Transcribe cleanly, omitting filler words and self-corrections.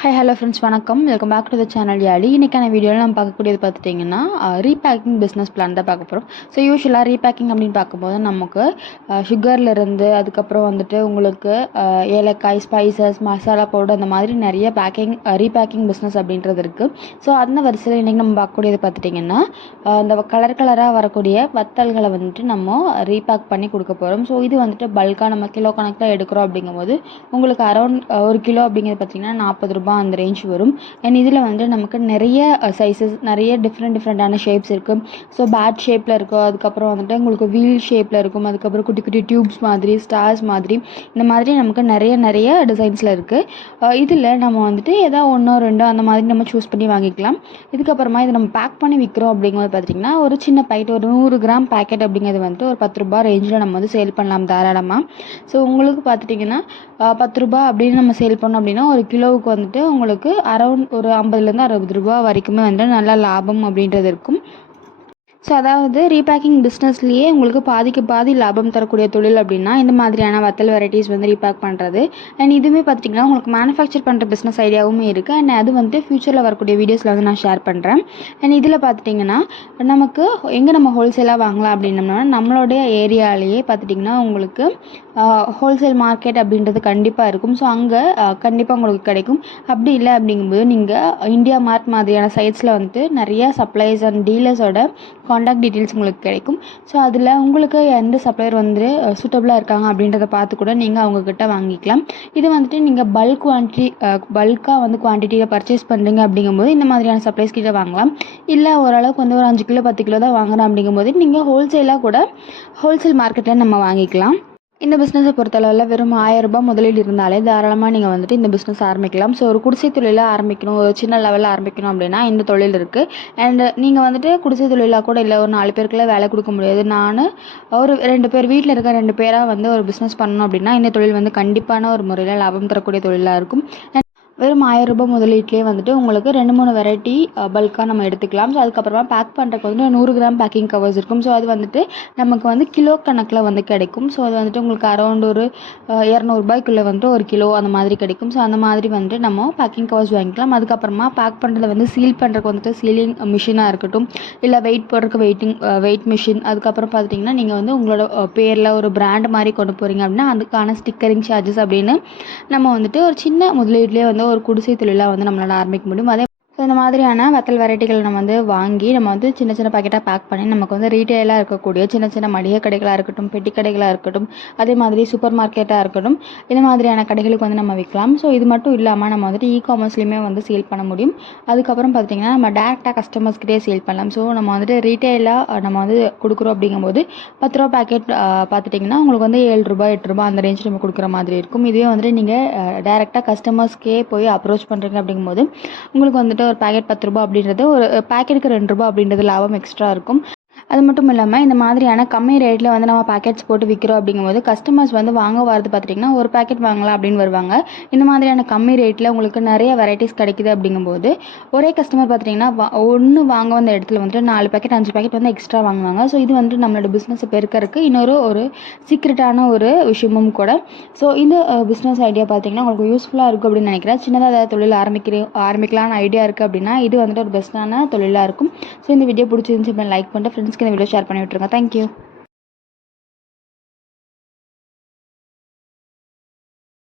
Hi hello friends, வணக்கம். Welcome back to the channel Yazhi. இன்றைக்கான வீடியோவில் நம்ம பார்க்கக்கூடியது பார்த்துட்டிங்கன்னா ரீபேக்கிங் பிஸ்னஸ் பிளான் தான் பார்க்க போகிறோம். ஸோ யூஸ்வலாக ரீபேக்கிங் அப்படின்னு பார்க்கும்போது நமக்கு சுகர்லேருந்து அதுக்கப்புறம் வந்துட்டு உங்களுக்கு ஏலக்காய், ஸ்பைசஸ், மசாலா பவுடர் அந்த மாதிரி நிறைய ரீபேக்கிங் பிஸ்னஸ் அப்படின்றது இருக்குது. ஸோ அந்த வரிசையில் இன்றைக்கி நம்ம பார்க்கக்கூடியது பார்த்துட்டிங்கன்னா இந்த கலராக வரக்கூடிய வத்தல்களை வந்துட்டு நம்ம ரீபேக் பண்ணி கொடுக்க போகிறோம். ஸோ இது வந்துட்டு பல்காக நம்ம கிலோ கணக்கில் எடுக்கிறோம் அப்படிங்கும்போது உங்களுக்கு அரௌண்ட் 1 கிலோ அப்படிங்கிறது பார்த்திங்கன்னா 40 ரூபாய் அந்த ரேஞ்ச் வரும். அண்ட் இதில் வந்து நமக்கு நிறைய சைஸஸ், நிறைய டிஃப்ரெண்டான ஷேப்ஸ் இருக்குது. ஸோ பேட் ஷேப்பில் இருக்கும், அதுக்கப்புறம் வந்துட்டு உங்களுக்கு வீல் ஷேப்பில் இருக்கும், அதுக்கப்புறம் குட்டி குட்டி டியூப்ஸ் மாதிரி, ஸ்டார்ஸ் மாதிரி, இந்த மாதிரி நமக்கு நிறைய டிசைன்ஸில் இருக்குது. இதில் நம்ம வந்துட்டு ஏதாவது 1-2 அந்த மாதிரி நம்ம சூஸ் பண்ணி வாங்கிக்கலாம். இதுக்கப்புறமா இதை நம்ம பேக் பண்ணி விற்கிறோம் அப்படிங்கும்போது பார்த்திங்கன்னா ஒரு சின்ன பாக்கெட், ஒரு 100 கிராம் பேக்கெட் அப்படிங்கிறது வந்துட்டு ஒரு 10 ரூபாய் ரேஞ்சில் நம்ம வந்து சேல் பண்ணலாம் தாராளமாக. ஸோ உங்களுக்கு பார்த்துட்டிங்கன்னா 10 ரூபாய் அப்படின்னு நம்ம சேல் பண்ணோம் அப்படின்னா ஒரு கிலோவுக்கு வந்துட்டு உங்களுக்கு அரௌண்ட் ஒரு 50லேருந்து 60 ரூபாய் வரைக்குமே வந்துட்டு நல்ல லாபம் அப்படின்றது இருக்கும். ஸோ அதாவது ரீபேக்கிங் பிஸ்னஸ்லேயே உங்களுக்கு பாதிக்கு பாதி லாபம் தரக்கூடிய தொழில் அப்படின்னா இந்த மாதிரியான வத்தல் வெரைட்டிஸ் வந்து ரீபேக் பண்ணுறது. அண்ட் இதுவுமே பார்த்திங்கன்னா உங்களுக்கு மேனுஃபேக்சர் பண்ணுற பிஸ்னஸ் ஐடியாவும் இருக்குது. அண்ட் அது வந்து ஃப்யூச்சரில் வரக்கூடிய வீடியோஸில் வந்து நான் ஷேர் பண்ணுறேன். அண்ட் இதில் பார்த்துட்டிங்கன்னா நமக்கு எங்கே நம்ம ஹோல்சேலாக வாங்கலாம் அப்படின்னம்னா நம்மளுடைய ஏரியாலேயே பார்த்துட்டிங்கன்னா உங்களுக்கு ஹோல்சேல் மார்க்கெட் அப்படின்றது கண்டிப்பாக இருக்கும். ஸோ அங்கே கண்டிப்பாக உங்களுக்கு கிடைக்கும். அப்படி இல்லை அப்படிங்கும்போது நீங்கள் இந்தியா மார்ட் மாதிரியான சைட்ஸில் வந்துட்டு நிறைய சப்ளைஸ் அண்ட் டீலர்ஸோட காண்டாக்ட் டீட்டெயில்ஸ் உங்களுக்கு கிடைக்கும். ஸோ அதில் உங்களுக்கு எந்த சப்ளையர் வந்து சூட்டபுளாக இருக்காங்க அப்படின்றத பார்த்து கூட நீங்கள் அவங்கக்கிட்ட வாங்கிக்கலாம். இது வந்துட்டு நீங்கள் பல்காக வந்து குவான்டிட்டியில் பர்ச்சேஸ் பண்ணுறீங்க அப்படிங்கும்போது இந்த மாதிரியான சப்ளைஸ் கிட்ட வாங்கலாம். இல்லை ஓரளவுக்கு வந்து ஒரு 5 கிலோ 10 கிலோ தான் வாங்குறோம் அப்படிங்கும்போது நீங்கள் ஹோல்சேலாக கூட ஹோல்சேல் மார்க்கெட்டில் நம்ம வாங்கிக்கலாம். இந்த பிஸ்னஸை பொறுத்தளவில் வெறும் 1000 ரூபாய் முதலீடு இருந்தாலே தாராளமாக நீங்கள் வந்துட்டு இந்த பிஸ்னஸ் ஆரம்பிக்கலாம். ஸோ ஒரு குடிசை தொழிலாக ஆரம்பிக்கணும், ஒரு சின்ன லெவலில் ஆரம்பிக்கணும் அப்படின்னா இந்த தொழில் இருக்குது. அண்ட் நீங்கள் வந்துட்டு குடிசை தொழிலாக கூட இல்லை, ஒரு 4 பேருக்குலாம் வேலை கொடுக்க முடியாது, நான் ஒரு 2 பேர் வீட்டில் இருக்க 2 பேராக வந்து ஒரு பிஸ்னஸ் பண்ணணும் அப்படின்னா இந்த தொழில் வந்து கண்டிப்பான ஒரு முறையில் லாபம் தரக்கூடிய தொழிலாக இருக்கும். வெறும் 1000 ரூபாய் முதலீட்டிலே வந்துட்டு உங்களுக்கு 2-3 வெரைட்டி பல்காக நம்ம எடுத்துக்கலாம். ஸோ அதுக்கப்புறமா பேக் பண்ணுறதுக்கு வந்து 100 கிராம் பேக்கிங் கவர்ஸ் இருக்கும். ஸோ அது வந்துட்டு நமக்கு வந்து கிலோ கணக்கில் வந்து கிடைக்கும். ஸோ அது வந்துட்டு உங்களுக்கு அரௌண்ட் ஒரு 200 ரூபாய்க்குள்ளே வந்துட்டு 1 கிலோ அந்த மாதிரி கிடைக்கும். ஸோ அந்த மாதிரி வந்துட்டு நம்ம பேக்கிங் கவர்ஸ் வாங்கிக்கலாம். அதுக்கப்புறமா பேக் பண்ணுறதுல வந்து சீல் பண்ணுறதுக்கு வந்துட்டு சீலிங் மிஷினாக இருக்கட்டும், இல்லை வெயிட் போடுறதுக்கு வெயிட் மிஷின், அதுக்கப்புறம் பார்த்திங்கன்னா நீங்கள் வந்து உங்களோட பேரில் ஒரு பிராண்ட் மாதிரி கொண்டு போகிறீங்க அப்படின்னா அதுக்கான ஸ்டிக்கரிங் சார்ஜஸ் அப்படின்னு நம்ம வந்துட்டு ஒரு சின்ன முதலீட்லேயே வந்து ஒரு குடிசை தொழிலாக வந்து நம்மளால் ஆரம்பிக்க முடியும். அதே ஸோ இந்த மாதிரியான வத்தல் வெரைட்டிகள் நம்ம வந்து வாங்கி நம்ம வந்து சின்ன பாக்கெட்டாக பேக் பண்ணி நமக்கு வந்து ரீட்டெயிலாக இருக்கக்கூடிய சின்ன மளிகை கடைகளாக இருக்கட்டும், பெட்டி கடைகளாக இருக்கட்டும், அதே மாதிரி சூப்பர் மார்க்கெட்டாக இருக்கட்டும், இந்த மாதிரியான கடைகளுக்கு வந்து நம்ம விற்கலாம். ஸோ இது மட்டும் இல்லாமல் நம்ம வந்துட்டு காமர்ஸ்லையுமே வந்து சேல் பண்ண முடியும். அதுக்கப்புறம் பார்த்திங்கன்னா நம்ம டேரெக்டாக கஸ்டமர்ஸ்கிட்டே சேல் பண்ணலாம். ஸோ நம்ம வந்துட்டு ரீட்டெயிலாக நம்ம வந்து கொடுக்குறோம் அப்படிங்கும்போது 10 ரூபா பேக்கெட் பார்த்துட்டிங்கன்னா உங்களுக்கு வந்து 7 ரூபாய் 8 ரூபாய் அந்த ரேஞ்ச் நம்ம கொடுக்குற மாதிரி இருக்கும். இதுவே வந்துட்டு நீங்கள் டேரெக்டாக கஸ்டமர்ஸ்க்கே போய் அப்ரோச் பண்ணுறீங்க அப்படிங்கும்போது உங்களுக்கு வந்துட்டு ஒரு பேக்கெட் 10 ரூபாய் அப்படின்றது, ஒரு பேக்கெட்டுக்கு 2 ரூபாய் அப்படின்றது லாபம் எக்ஸ்ட்ரா இருக்கும். அது மட்டும் இல்லாமல் இந்த மாதிரியான கம்மி ரேட்டில் வந்து நம்ம பேக்கெட்ஸ் போட்டு விற்கிறோம் அப்படிங்கும்போது கஸ்டமர்ஸ் வந்து வாங்க வரது பார்த்துட்டிங்கன்னா ஒரு பேக்கெட் வாங்கலாம் அப்படின்னு வருவாங்க. இந்த மாதிரியான கம்மி ரேட்டில் உங்களுக்கு நிறைய வெரைட்டிஸ் கிடைக்குது அப்படிங்கும்போது ஒரே கஸ்டமர் பார்த்துட்டிங்கன்னா ஒன்று வாங்க வந்த இடத்துல வந்துட்டு 4 பேக்கெட் 5 பேக்கெட் வந்து எக்ஸ்ட்ரா வாங்குவாங்க. ஸோ இது வந்துட்டு நம்மளோட பிஸ்னஸை பெருக்கிறதுக்கு ஒரு சீக்ரெட்டான ஒரு விஷயமும் கூட. ஸோ இந்த பிஸ்னஸ் ஐடியா பார்த்திங்கன்னா உங்களுக்கு யூஸ்ஃபுல்லாக இருக்கும் அப்படின்னு நினைக்கிறேன். சின்னதாக ஏதாவது தொழில் ஆரம்பிக்கலான்னு ஐடியா இருக்குது அப்படின்னா இது வந்துட்டு ஒரு பெஸ்ட்டான தொழிலாக இருக்கும். ஸோ இந்த வீடியோ பிடிச்சிருந்துச்சு அப்படின்னு லைக் பண்ணிட்டு ஃப்ரெண்ட்ஸ்க்கு இந்த வீடியோ ஷேர் பண்ணி விட்டுருங்க. தேங்க்யூ.